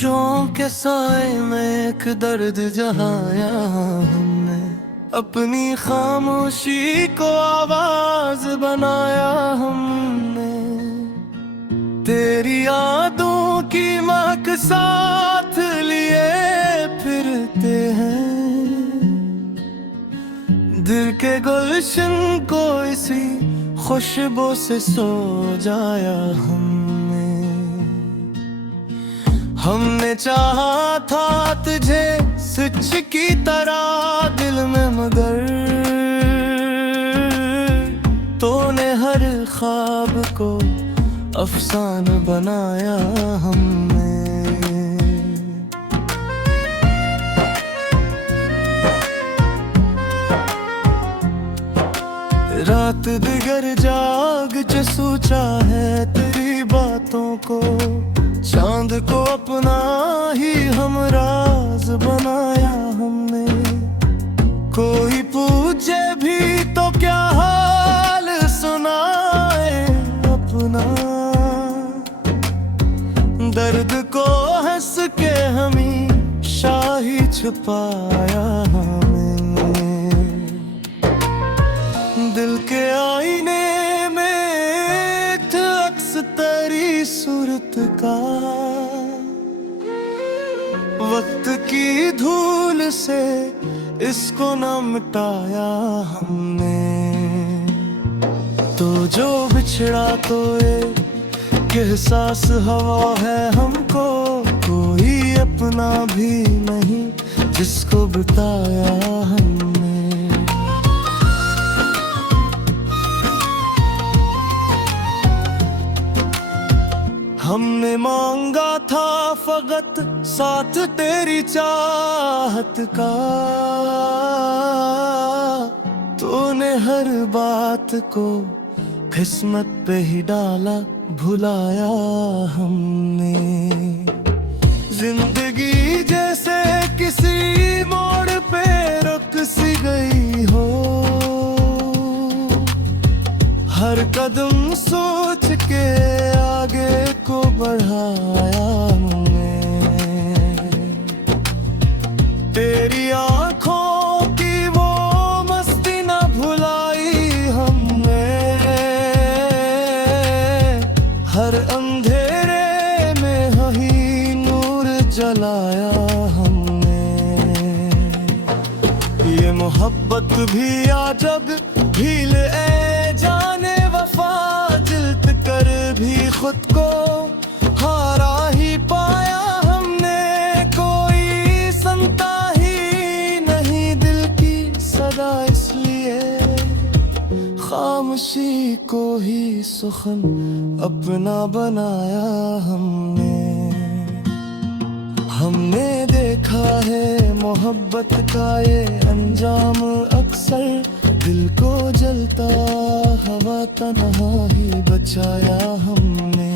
ख्वाहिशों के साए में एक दर्द जहाया हमने, अपनी खामोशी को आवाज बनाया हमने। तेरी यादों की महक साथ लिए फिरते हैं, दिल के गुलशन को इसी खुशबू से सजाया हमने चाहा था तुझे सच की तरह दिल में, मगर तूने हर ख्वाब को अफसाना बनाया हमने। रात दिगर जाग जो सोचा है तेरी बातों को, चांद को अपना ही हमराज बनाया हमने। कोई पूछे भी तो क्या हाल सुनाए अपना, दर्द को हंस के हमेशा ही छुपाया हमने। दिल के आईने में था अक्स तेरी सूरत का, वक्त की धूल से इसको न मिटाया हमने। तो जो बिछड़ा तो एक एहसास हवा है हमको, कोई अपना भी नहीं जिसको बिताया हमने। हमने मांगा था फकत साथ तेरी चाहत का, तूने हर बात को किस्मत पे ही डाला भुलाया हमने। जिंदगी जैसे किसी मोड़ पे रुक सी गई हो, हर कदम सोच के आगे को बढ़ाया हमने। तेरी आंखों की वो मस्ती न भुलाई हमने, हर अंधेरे में ही नूर जलाया हमने। ये मोहब्बत भी आजब भील ए जाने वफा, जिल्त कर भी खुद को हारा ही पाया हमने। कोई सुनता ही नहीं दिल की सदा, इसलिए खामोशी को ही सुखन अपना बनाया हमने। हमने देखा है मोहब्बत का ये अंजाम अक्सर, दिल को जलता हवा तन्हा ही बचाया हमने।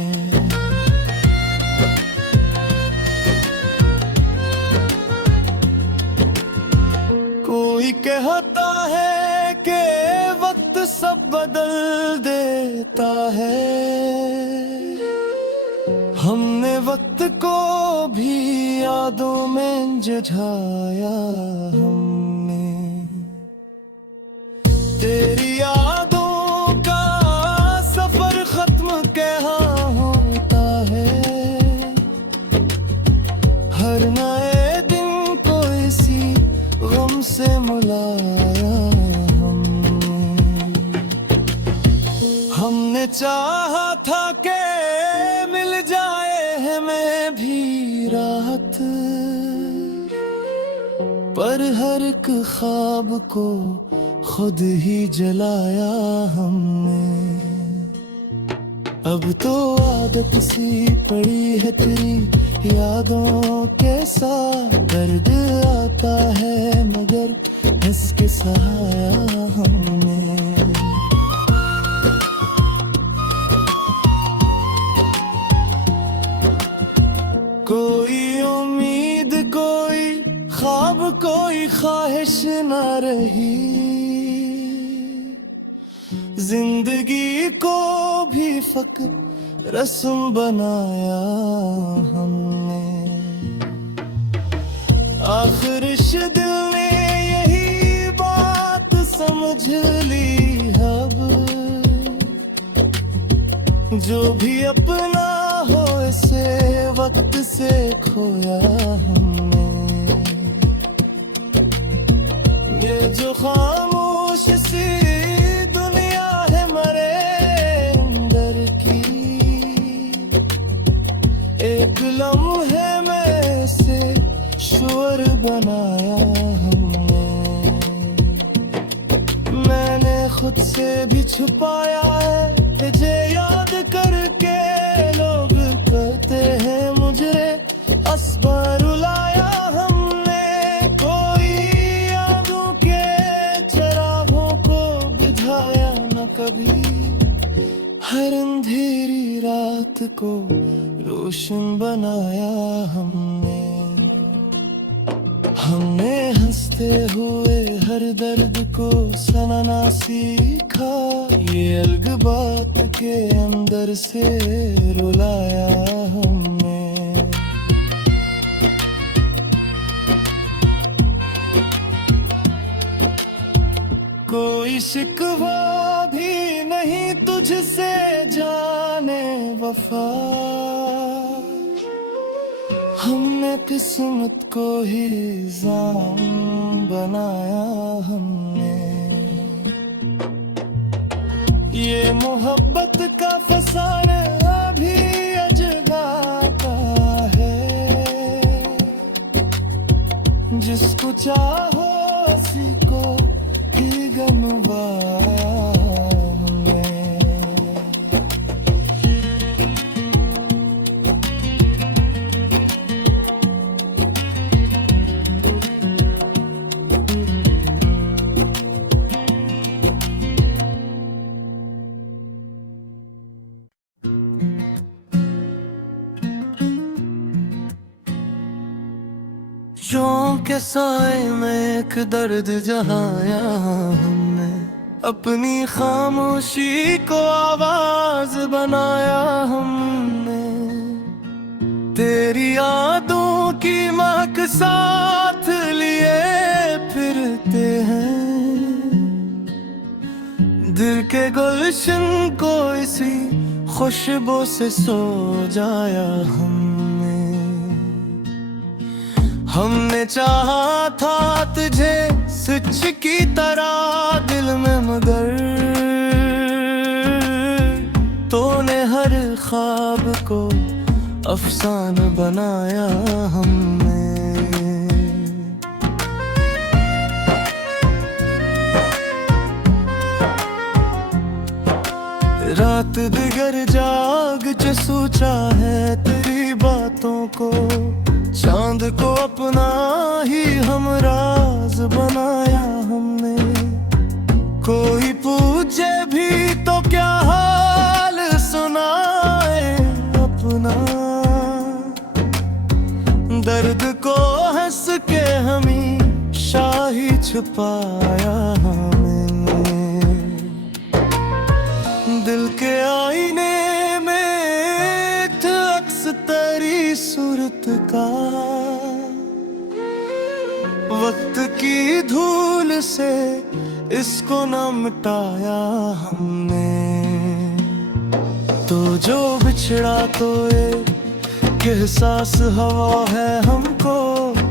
कोई कहता है कि वक्त सब बदल देता है, हमने वक्त को भी यादों में जुझाया हमने। तेरी यादों का सफर खत्म कहाँ होता है, हर नए दिन को इसी गम से मुलाया हमने चाहा था कि मिल जाए हमें भी राहत, पर हर एक ख्वाब को खुद ही जलाया हमने। अब तो आदत सी पड़ी है तेरी यादों के साथ, दर्द आता है मगर हंस के सहाया हमने। कोई उम्मीद कोई ख्वाब कोई ख्वाहिश न रही, जिंदगी को भी फक रस्म बनाया हमने। आखिर इस दिल ने यही बात समझ ली अब, जो भी अपना हो इसे वक्त से खोया हमने। ये जो खामोश सी दुनिया है मरे अंदर की, एक लम्हे में से शोर बनाया हमने। मैंने खुद से भी छुपाया है तुझे याद करके, लोग कहते हैं मुझे अस्बा रुलाया हमने। कोई यादों के चरागों को बुझाया न कभी, हर अंधेरी रात को रोशन बनाया हमने। हमने हंसते हुए हर दर्द को सनाना सीखा, ये अलग बात के अंदर से रुलाया हमने। कोई शिकवा भी नहीं तुझसे जाने वफा, हमने किस्मत को ही जाम बनाया हमने। ये मोहब्बत का फसाना अभी अजगाता है, जिसको चाहो उसी को ही गनवाया हमने। शाम के साए में एक दर्द जहाया हमने, अपनी खामोशी को आवाज बनाया हमने। तेरी यादों की महक साथ लिए फिरते हैं, दिल के गुलशन को इसी खुशबू से सजाया हमने चाहा था तुझे सच की तरह दिल में, मगर तूने हर ख्वाब को अफसाना बनाया हमने। रात दिगर जाग के सोचा है तेरी बातों को, चांद को अपना ही हमराज बनाया हमने। कोई पूछे भी तो क्या हाल सुनाए अपना, दर्द को हंस के हमेशा ही छुपाया हमने। दिल के आईने तेरी सूरत का, वक्त की धूल से इसको न मिटाया हमने। तो जो बिछड़ा तो एक एहसास हवा है हमको,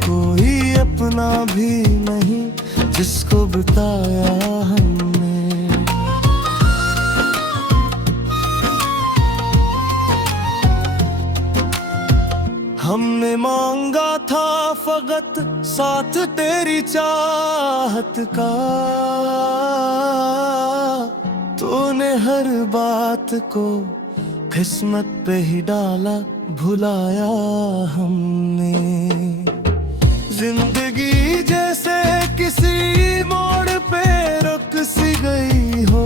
कोई अपना भी नहीं जिसको बताया हमने। हमने मांगा था फकत साथ तेरी चाहत का, तूने हर बात को किस्मत पे ही डाला भुलाया हमने। जिंदगी जैसे किसी मोड़ पे रुक सी गई हो,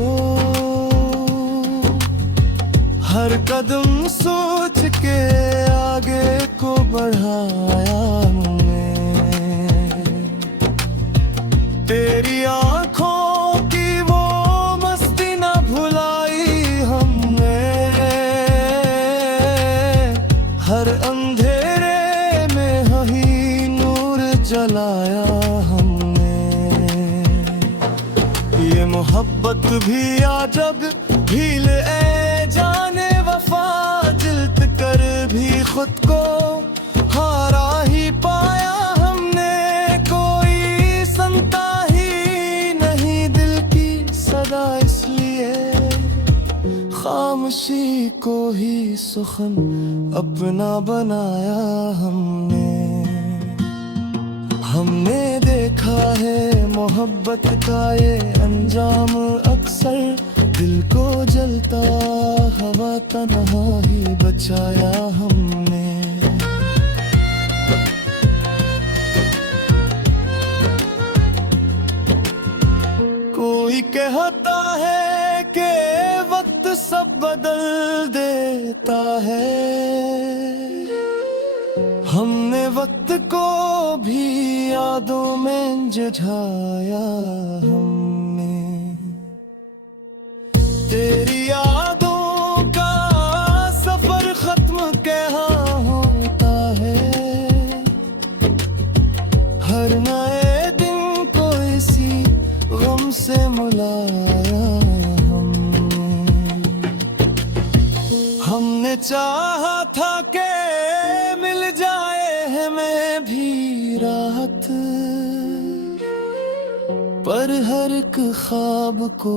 हर कदम सोच के आगे को बढ़ाया हमने। तेरी आंखों की वो मस्ती न भुलाई हमने, हर अंधेरे में वही नूर जला भी या जग भील ए जाने वफा, जिल्त कर भी खुद को हारा ही पाया हमने। कोई सुनता ही नहीं दिल की सदा, इसलिए खामोशी को ही सुखन अपना बनाया हमने। हमने देखा है मोहब्बत का ये अंजाम अक्सर, दिल को जलता हवा तन्हा ही बचाया हमने। कोई कहता है कि वक्त सब बदल देता है, हमने वक्त को भी यादों में जुझाया हमने। तेरी यादों का सफर खत्म कहाँ होता है, हर नए दिन को इसी गम से मुलाया हमने चाहा था कि मिल जाए हमें भी राहत, पर हर एक ख्वाब को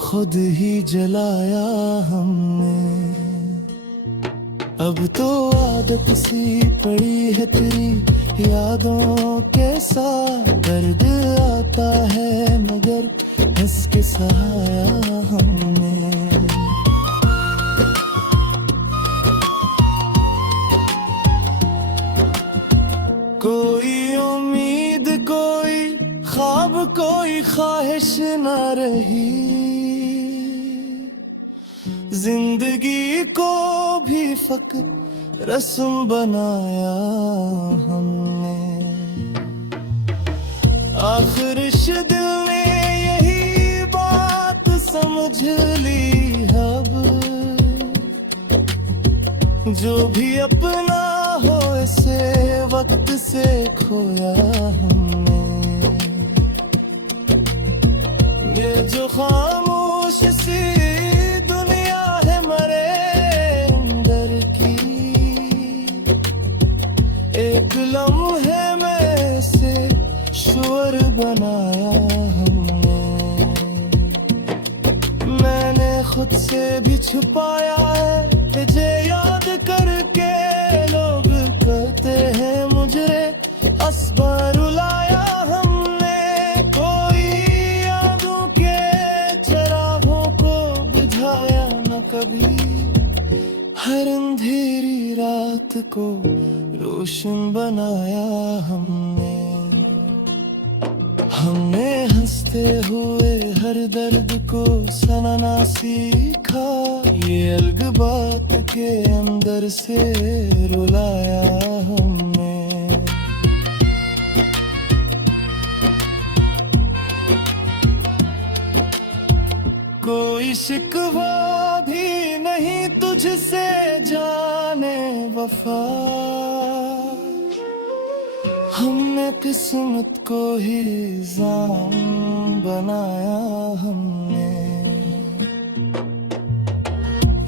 खुद ही जलाया हमने। अब तो आदत सी पड़ी है तेरी यादों के साथ, दर्द आता है मगर हंस के सहाया हमने। कोई उम्मीद कोई ख्वाब कोई ख्वाहिश न रही, जिंदगी को भी फक्र रस्म बनाया हमने। आखिर इस दिल ने यही बात समझ ली, अब जो भी अपना हो इसे वक्त से खोया हमने। ये जो खामोश सी दुनिया है मरे अंदर की, एक लम्हे में से शोर बनाया हमने। मैंने खुद से भी छुपाया है तुझे याद करके, लोग कहते हैं मुझे असबर रुलाया हमने। कोई यादों के चरागों को बुझाया न कभी, हर अंधेरी रात को रोशन बनाया हमने। हमने हंसते हुए हर दर्द को सनाना सीखा, ये अलग बात के अंदर से रुलाया हमने। कोई शिकवा भी नहीं तुझसे जाने वफा, हमने किस्मत को ही जाम बनाया हमने।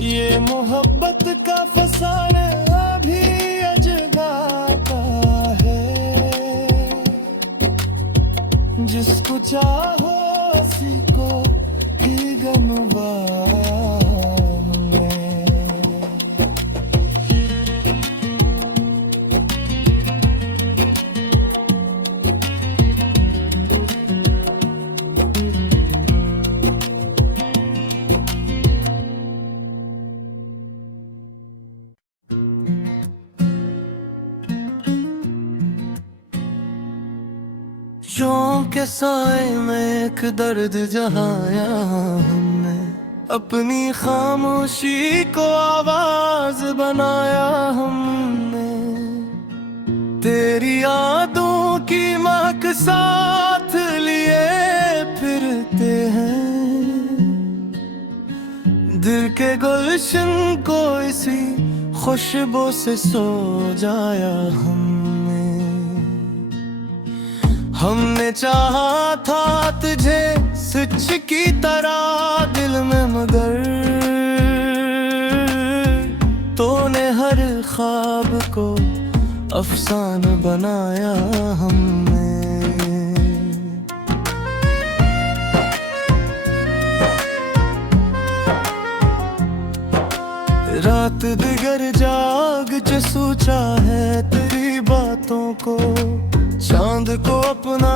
ये मोहब्बत का फसाना अभी अजगाता है, जिसको चाहो उसी को ही गनवाया हमने। शाम के साए में एक दर्द जहाया हमने, अपनी खामोशी को आवाज बनाया हमने। तेरी यादों की महक साथ लिए फिरते हैं, दिल के गुलशन को इसी खुशबू से सजाया हमने चाहा था तुझे सच की तरह, अफसाना बनाया हमने। रात दिगर जाग च सोचा है तेरी बातों को, चांद को अपना